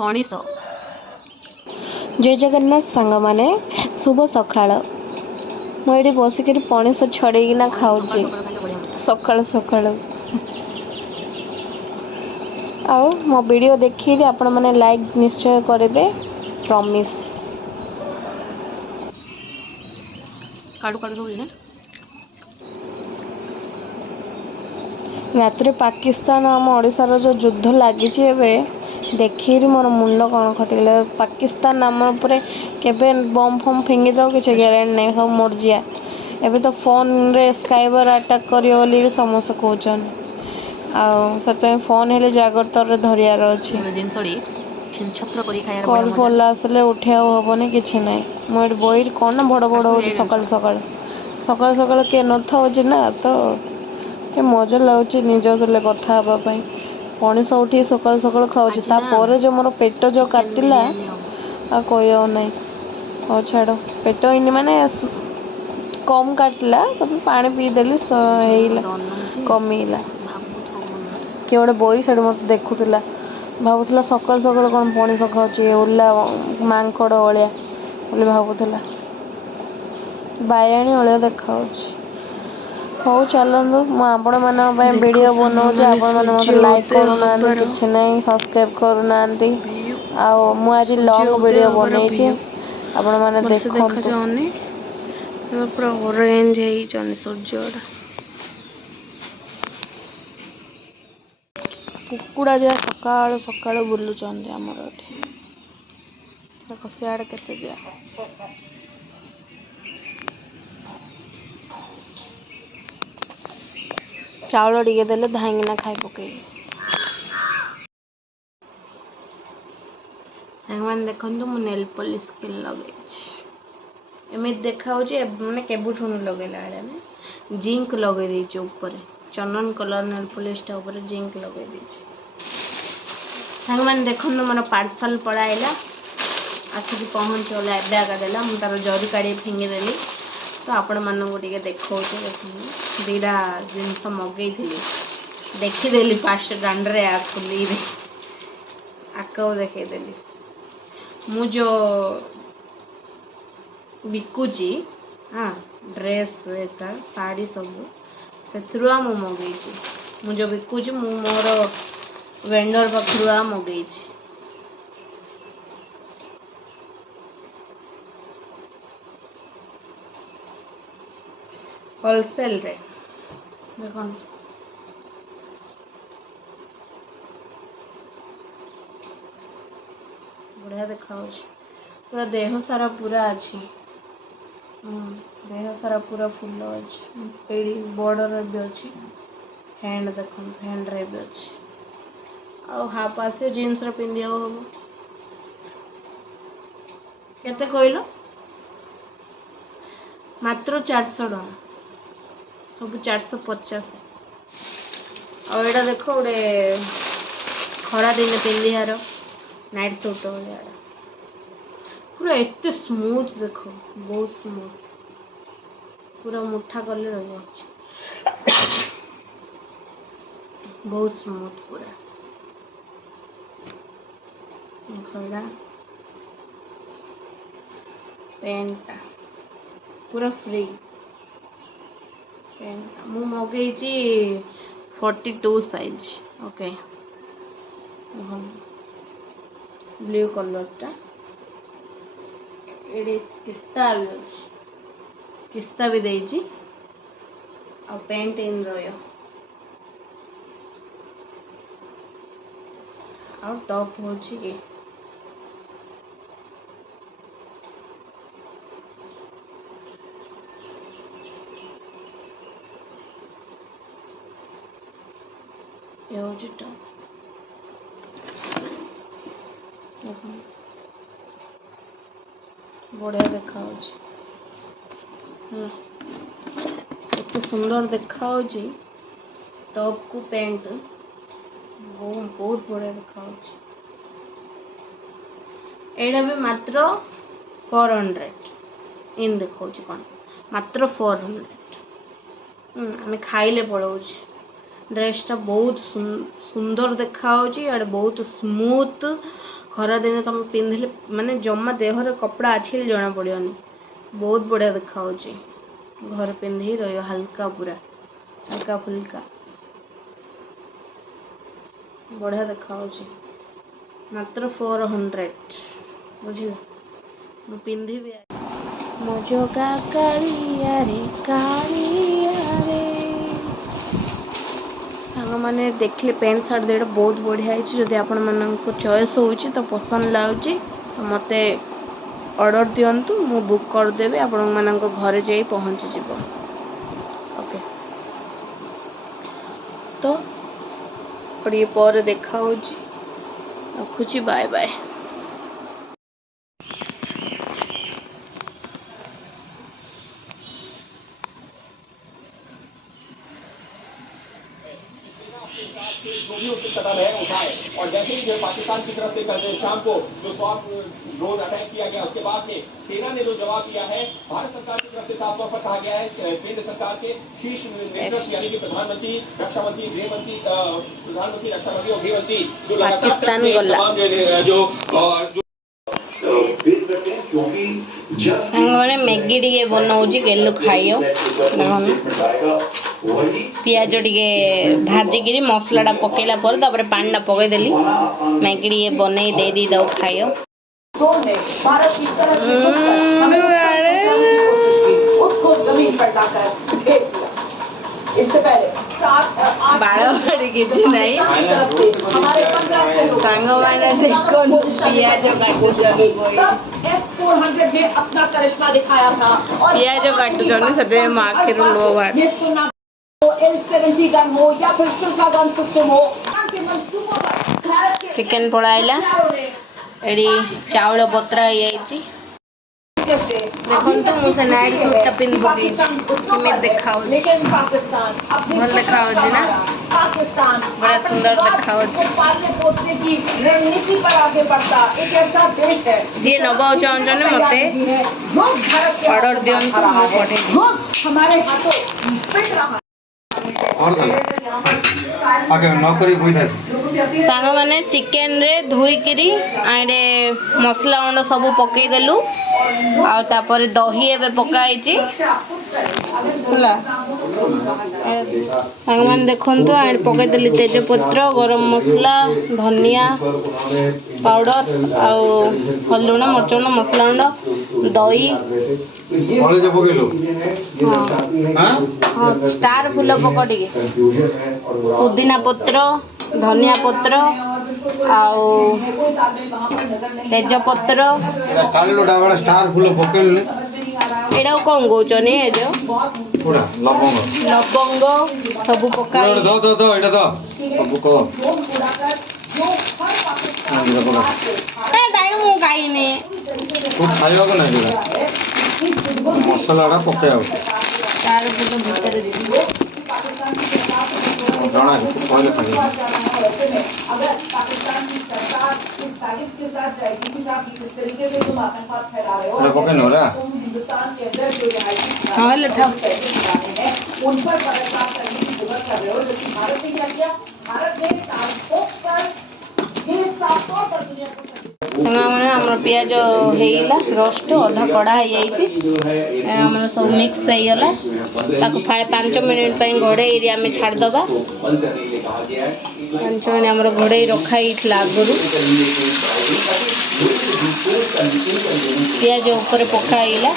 पणिस जय जगन्नाथ सांग माने शुभ सकाळ मुझे बसिक पणिस छड़ेना खाऊे सकाल सकाल आओ मो वीडियो देखिए आपण मैंने लाइक निश्चय करेंगे प्रॉमिस काड़ू काड़ू सब रात पाकिस्तान आम ओडिशार जो युद्ध लगी देखी मोर मुंड कौन खटिगला पाकिस्तान नाम पर केबे बम फम फिंगी दो कि ग्यारंटी नहीं सब मरजिया एबे तो फोन रे स्काइबर अटैक करी समस्त कहचन आ फोन हेले जाग्रत धरियार अच्छे कल फल आसले उठे हेनी कि ना मुझे बही कौन ना बड़ बड़ हो सकाल सकाल सकाल सकाल किए न था ना तो ये मजा लगुच निज कथा हाँपाई मनीष उठी सकाल सकाल खाऊँ तापर जो मोर पेट जो काटिला आ कह ना हो छाड़ पेट इन माने कम काटिला तब पानी पीदेली कमीला किए गोटे बही से मत देखुला भावुला सकाल सकाल कौन पणिस खाऊे ओला मांकड़ भाया बोली भावुला बायाणी भाया देखा हो चलतु आपण मान वीडियो बनाऊे आपण मैंने लाइक करूना कि नहीं सब्सक्राइब करूना आज लॉन्ग वीडियो बनई आपण मैंने देखो पूरा ऑरेंज है सूर्य कुकुड़ा जा सकाल सकाल बुलुचंद आमर देख सियाड़े केते जा चाउल टिके देले धाइना खाई पकई मैंने देखु मु नेल पॉलिश लगे एमती देखा मैंने केबुठू लगेला जिंक लगे देचे ऊपर चंदन कलर नेल पॉलिशटा ऊपर जिंक लगे देचे मैंने देखु मोर पार्सल पड़ाइला आखिरी पहुँच गला एवं आगा देला मुझे तार जरी काढ़ी फिंगिदेली तो आपण मानू टे देखा दीटा जिनस मगई देखीदेली फास्ट दांडे आ खुली आक देखदेली मु जो बिकुची हाँ ड्रेस एटा साड़ी सब से मगई मु जो बिकुची मु मोर वेंडर पाखु मगई होलसेल रे देख बढ़िया देखा पूरा देह सारा पूरा अच्छी देह सारा पूरा फुल अच्छी बॉर्डर भी अच्छी हैंड देख हैंड रे भी अच्छी आ हाफ आस जीन्स पिंधि हम केते कहल मात्र 400 टका सब 450 आईटा देख गोटे खरा दिन पिंधार नाइट सूट पूरा एत स्मूथ देख बहुत स्मूथ पूरा मुठा कले रही बहुत स्मूथ पूरा खड़ा पेंटा पूरा फ्री पेंटा मु मगई 42 साइज ओके ब्लू कलरटा ये किस्ता भी अच्छी किस्ता भी देजी आ पेंट इन रहा आ टॉप हो टॉप बढ़िया देखा एत सुंदर देखा टॉप को पेंट बहुत बढ़िया देखा एटा भी मात्र 400 इन देखा कौन मात्र 400 आम खाइले पड़ोच ड्रेसटा बहुत सुंदर देखा और बहुत स्मूथ खरा दिन तुम पिंधले माने जमा देहर कपड़ा आछिल जना पड़ियोनी बहुत बढ़िया देखा घर पिंधि रही हल्का पूरा हल्का फुल्का बढ़िया देखा मात्र 400 बुझिल मु पिंधि भी मो कालिया रे सांग मैंने देखले पैंट सार्ट देटा बहुत बढ़िया है जदि आपण मानक चॉइस होउची तो पसंद लाउची मते ऑर्डर दियंतु मु बुक कर देबे आपण मानक घरे जाई पहुंची जिवो ओके तो और ये पर देखा होची रखुची बाय बाय कदम है उठाए और जैसे ही जो पाकिस्तान की तरफ से कल शाम को जो सॉफ्ट ड्रोन अटैक किया गया उसके बाद में सेना ने जो जवाब दिया है भारत सरकार की तरफ से साफ तौर पर कहा गया है केंद्र सरकार के शीर्ष नेतृत्व यानी कि प्रधानमंत्री रक्षा मंत्री गृह मंत्री प्रधानमंत्री रक्षा मंत्री और गृह मंत्री जो लगातार जो मैंने मैगी टे बनाऊँ गेलु खाइयो पियाज टे भाजिकी मसलाटा पकेला पर पानी पकईदेली मैगी टे बनई दे दी दो खाइयो बाड़ किसी नहीं सांग मैंने देखो पियाज S400 में अपना करिश्मा दिखाया था और पियाज काटुचन से आखिर लो बाड़ L70 गन हो या फिर सुल्का गन सिस्टम हो चिकेन पड़ाइला एडी चावल पत्रा हो देखो मुझे नाइट सूटा पिन पकई देखा भल देखा ना बड़ा सुंदर देखा जी नबा चाहते मत ऑर्डर दिंतु हमारे हाथों सांग मैंने चिकेन रे धोईकरी आड़े मसला गुंड सब पकईदेलु आपर दही एवं पकाई सांग मैंने देखु पकईदेली तेजपत्र गरम मसला धनिया पाउडर आलुण मरचुण मसला गुंड दही हाँ स्टार फूल पक टे पुदीना पत्र धनिया पत्र आउ तेजपत्र स्टार फूल पकेल एटा कौन कौन लवंग सब पकाई मसला पकड़ जना पकड़ आम पियाज होगा रोस्ट अधा कड़ा हो सब मिक्स होगला 5 मिनट घोड़े आम छाड़द 5 मिनट आम घोड़े रखाई आगुरी पियाज ऊपर पकाईला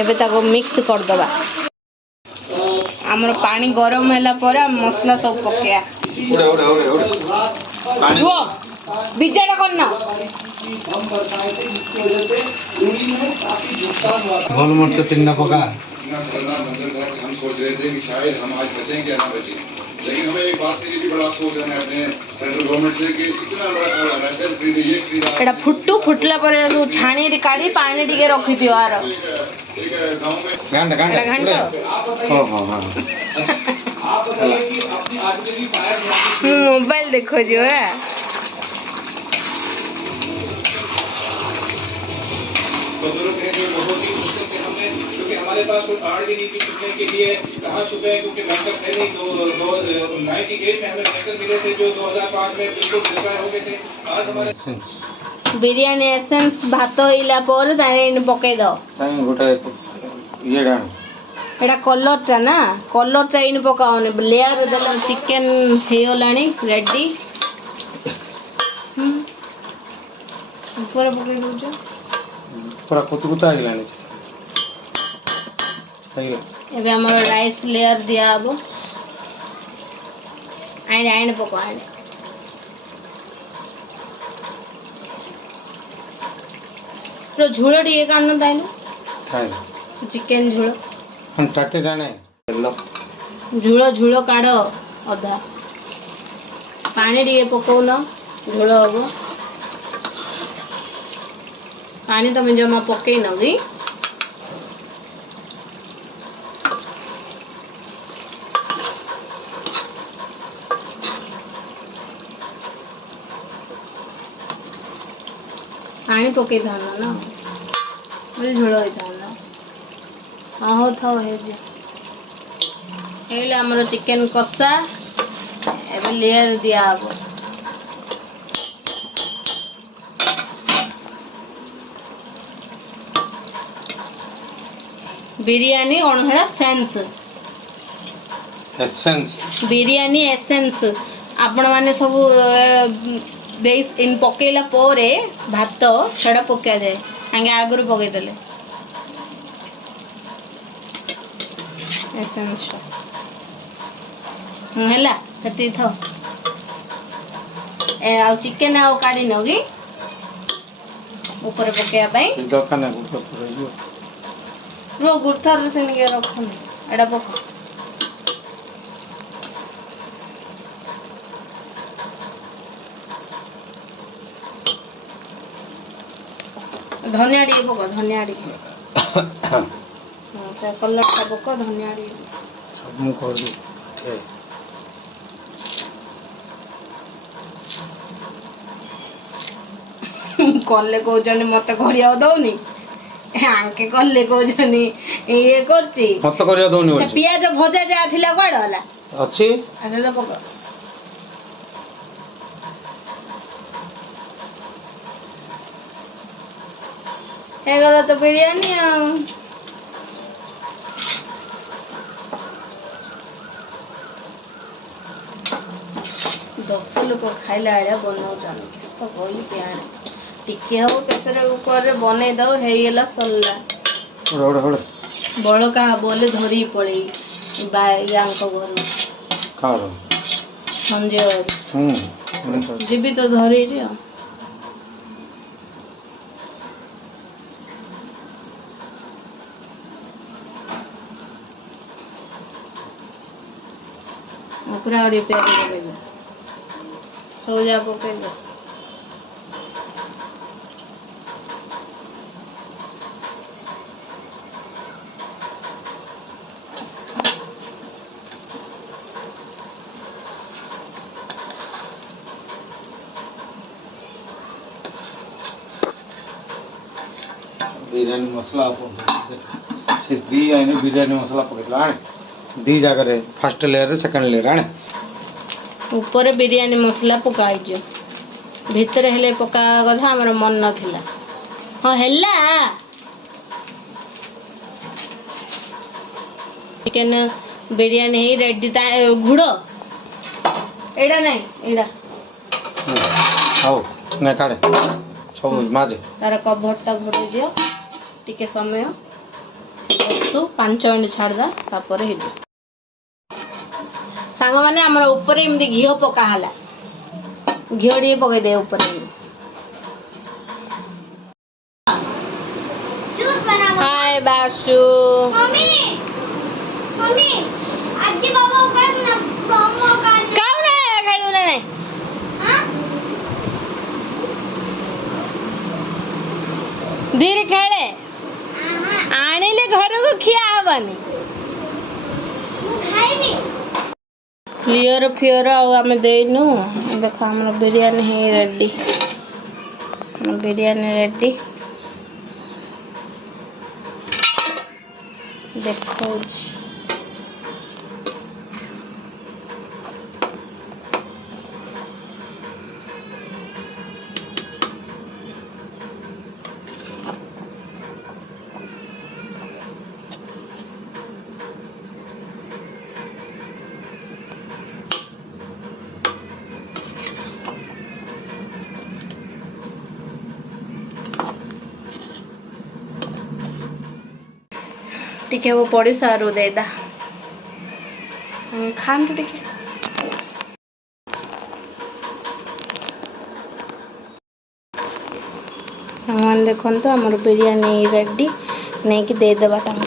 एबे ताको मिक्स करदबा आमर पानी गरम हैला पर मसला सब पकेया बिजाटा करना गोल मर्च 3 पका हम सोच रहे थे कि शायद हम आज बचेंगे ना बचे लेकिन हमें एक बात से भी बड़ा अफसोस है अपने सेंट्रल गवर्नमेंट से कि इतना बड़ा राशन फ्री ये फ्री एटा फुट्टू फुटला पर छाणी रे काढी पानी टिके रखि दियो आरो एक गांव में घंटा हां हां हां आप बताइए कि अपनी आदमी की फायर मोबाइल देखो जो है बुजुर्ग है जो बहुत ही मुश्किल से हमने, क्योंकि हमारे पास कोई कार्ड भी नहीं थी चुनने के लिए कहाँ चुके, क्योंकि बैंकर थे नहीं। तो 98 में हमें बैंकर मिले थे जो 2005 में बिल्कुल डिस्ट्रॉय हो गए थे। आज हमारे बिरयानी एसेंस भात इला पर ताने पके दो काई गोटे ये डाण एटा कलरटा ना कलरटा इन पकाओने लेयर देला चिकन हे होलानी रेडी ऊपर पके दउछ पूरा कुतकुता आइलानी आइला एबे हमर राइस लेयर दिया हबो आइन आइन पको आइन तो झोल टिके कान ताइनो खाए चिकन झोल हम टाटे डाणे लो झोल झोल काढ अधा पानी टिके पकौन झोल हबो पानी तमे जमा पकई न कि पानी पकई थाना ना बोले झोल होई थाना हाँ हो था हे जे हेले हमर चिकन कसा एबे लेयर दिया हबो बिरयानी कौन है सेंस एसेंस बिरयानी एसेंस आपण माने सब दे इन पकेला पोरे भात छड़ा पका दे आगे आगुर पके देले एसेंस हला सती थो ए आ चिकन आ काढी नगी ऊपर पकेया पई दकान गुतो पुरो रो गुर्थर से निके रखन एडा पक धनिया डी पक धनिया डी हां से कलर का पक धनिया डी सब मु कर दी कले को जने मते घरिया दउनी आंके कले को जने ये करची मत करिया दोनी से पियाज भजा जा थिला कोड होला अच्छी अच्छा तो पक हे गला तो बिरयानी आ 10 लोक खाइला आड़े बनाउछन किस कोई के आड़े टिके हो प्रेशर कुकर रे बने दो हेला सल्ला ओड़ ओड़ बड़का बोले धरी पड़े बायांक घर खारो संजय जीबी तो धरी रे पूरा और पे दे सो जा पके दे बिरयानी मसला से दी आने बिरयानी मसला पकेला दी जगह रे फर्स्ट लेयर सेकंड लेयर आने ऊपर बिरयानी मसला पकाई जो भीतर हेले पका कथा हमर मन नथिला हां हेला चिकन बिरयानी हे रेडी ता घुड़ो एडा नहीं एडा आओ ना काड़े सब माजे तार कभरटा घोड़ी दियो टिके समय तो 5 मिनिट छाड़ दा तापर हे सांग माने हमर ऊपर एमदी घियो पका हला घियो डी पके दे ऊपर जूस बनावा हाय बासु मम्मी मम्मी आज बाबा ऊपर ना प्रोमो कार्ड काउ ना खाइलो ना नहीं हां धीरे खेले आनिले घर को खिया हबनी खाइनी क्लियर फियर आम देनु देख आम बिरयानी है रेडी बिरयानी रेडी देखो टिके वो पड़ी सारू देदा खान तो टिके सामान देखो तो आमर बिरयानी रेडी नहीं कि दे देबा तांको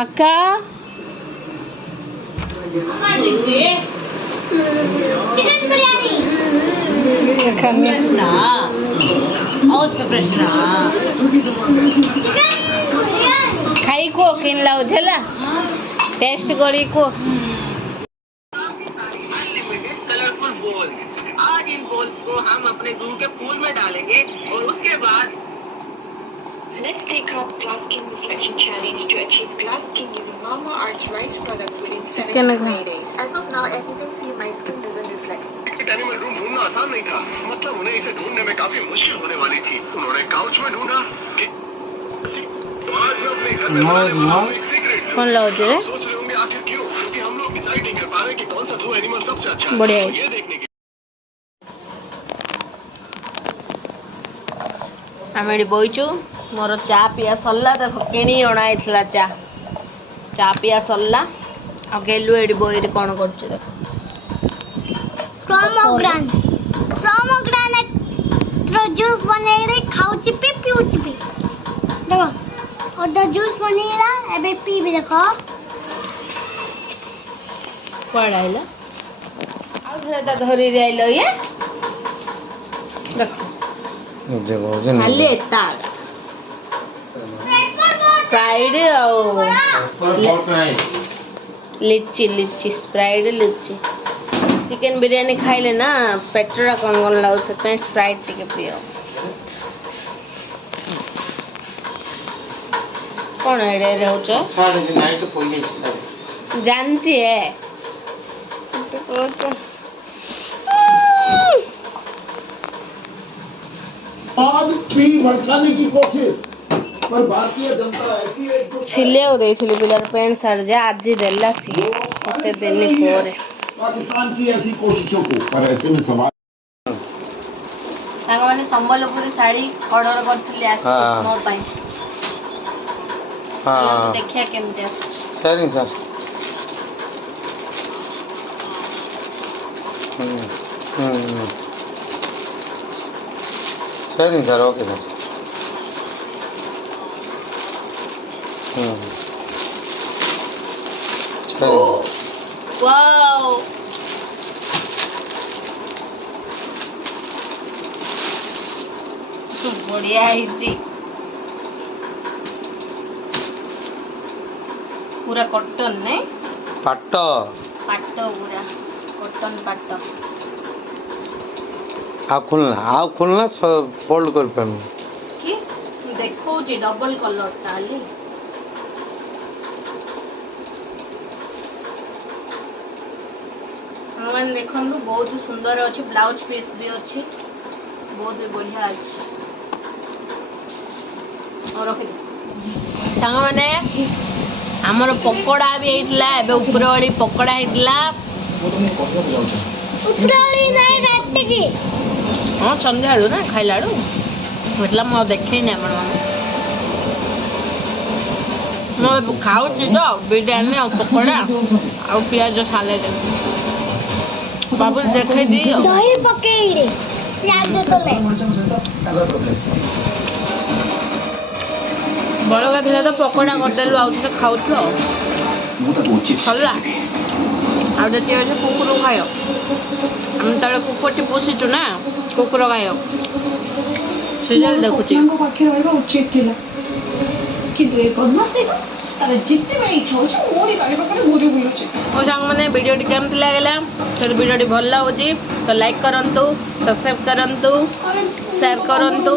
अक्का चिकन बिरयानी खाई को किन लाओ झला टेस्ट करी को कलरफुल बॉल्स। आज इन बॉल्स को हम अपने जू के पूल में डालेंगे और उसके बाद Let's take up glass skin reflection challenge to achieve glass skin using Mamaearth's rice products within 7 Can I go? days. As of now, as you can see, my skin doesn't reflect. Animal room ढूंढना आसान नहीं था, मतलब उन्हें इसे ढूंढने में काफी मुश्किल होने वाली थी। उन्होंने काउच में ढूंढा कि तो आज मैं अपने घर में बनाने वाला हूं एक सीक्रेट। कौन लाओ जे सोच रहे होंगे आखिर क्यों? क्योंकि हम लोग डिसाइड नहीं कर पा रहे कि कौन सा दो एनिमल सबसे अच्छा है। बढ़िया है। ये देखने के आम ये बईचु मोर चा पिया सरला देखो किणी अणाई चा चा पिया सरला आ गेलु एडी बई कौन कर देखो प्रोमोग्रेनेट रो जूस बनेरे खाउची पी पिउची पी देखो और द जूस बनेरा एबे पी भी देखो कौन आइला आ धरी आइल ये देखो खाली एता फ्राइड लिची लिची स्प्राइड लिची चिकन बिरयानी खाइले ना पेटरा कौन कौन लाउ से स्प्राइट टिके पियो कौन एडे रहउछ जानची है आज पी भड़काने की कोशिश पर भारतीय जनता ऐसी है जो सिलेও ଦେଇଥିଲି ପିଲାର पैंट शर्ट जे आज देला सी ओते देनी पोरे पाकिस्तान की ऐसी कोशिशों को पर ऐसे में सवाल सांग माने संबलपुरी साड़ी ऑर्डर करथिली आसी मो पई हां देखिया केमते सरी sir sorry sir okay sir wow बढ़िया है पूरा कॉटन ने पाट पाट पूरा कॉटन पाट आ खुलना फोल्ड कर पाम कि देखो जी डबल कलर ताली मन देखंदु बहुत सुंदर अछि ब्लाउज पीस भी अछि बहुत बढ़िया अछि और सांग माने हमर पकोड़ा भी हेतला एबे ऊपर वाली पकोड़ा हेतला ऊपर वाली नहीं रात की हां संध्या आलू ना खाइलाडू मतलब म देखै नै हमर मामा म खाउ छी तो बिरयानी और पकोड़ा और प्याज सालेड बाबू देखे दियो दही पकेई रे प्याज तो ले बड़ गाथिला तो पकोड़ा कर देलु आउ तो खाउ तो सल्ला आउ जति होय कुकुर खायो हम तले कुकुर टी पोसिचु ना कुकुर खायो सीरियल देखुची को पाखे रहबा उचित थिला किंतु ए बदमाश देखो ତାର ଯେତେବେଳେ ଇଚ୍ଛା ହଉଛି ମୋରି ଚାରି ପାଖରେ ଘୁରି ବୁଲୁଛି। ମୋ ସାଙ୍ଗମାନେ ଭିଡ଼ିଓଟି କେମିତି ଲାଗିଲା ଯଦି ଭିଡ଼ିଓଟି ଭଲ ଲାଗୁଛି ତ ଲାଇକ୍ କରନ୍ତୁ, ସବସ୍କ୍ରାଇବ୍ କରନ୍ତୁ, ସେୟାର କରନ୍ତୁ।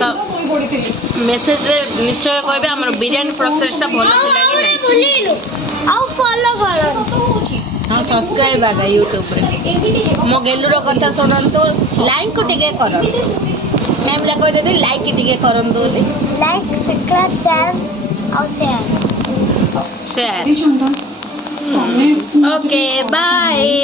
ତ ଶୋଇ ପଡ଼ିଥିଲି। ମେସେଜରେ ନିଶ୍ଚୟ କହିବେ ଆମର ବିରିୟାନୀ ପ୍ରୋସେସଟା ଭଲ ଥିଲା କି ନାହିଁ। ଆଉ ଫଲୋ କରନ୍ତୁ। ହଁ ସବସ୍କ୍ରାଇବ୍ ଆଗା ୟୁଟ୍ୟୁବରେ। ମୋ ଗେଲୁର କଥା ଶୁଣନ୍ତୁ, ଲାଇକ୍ ଟିକେ କରନ୍ତୁ। ମ୍ୟାମ୍ ଯାକ ଯଦି ଲାଇକ୍ ଟିକେ କରନ୍ତୁ ବୋଲି। ଲାଇକ୍, ସବସ୍କ୍ରାଇବ୍, ସେୟାର ଆଉ ସେୟାର। ସେୟାର। ଚନ୍ଦନ ତମେ ଓକେ ବାଏ।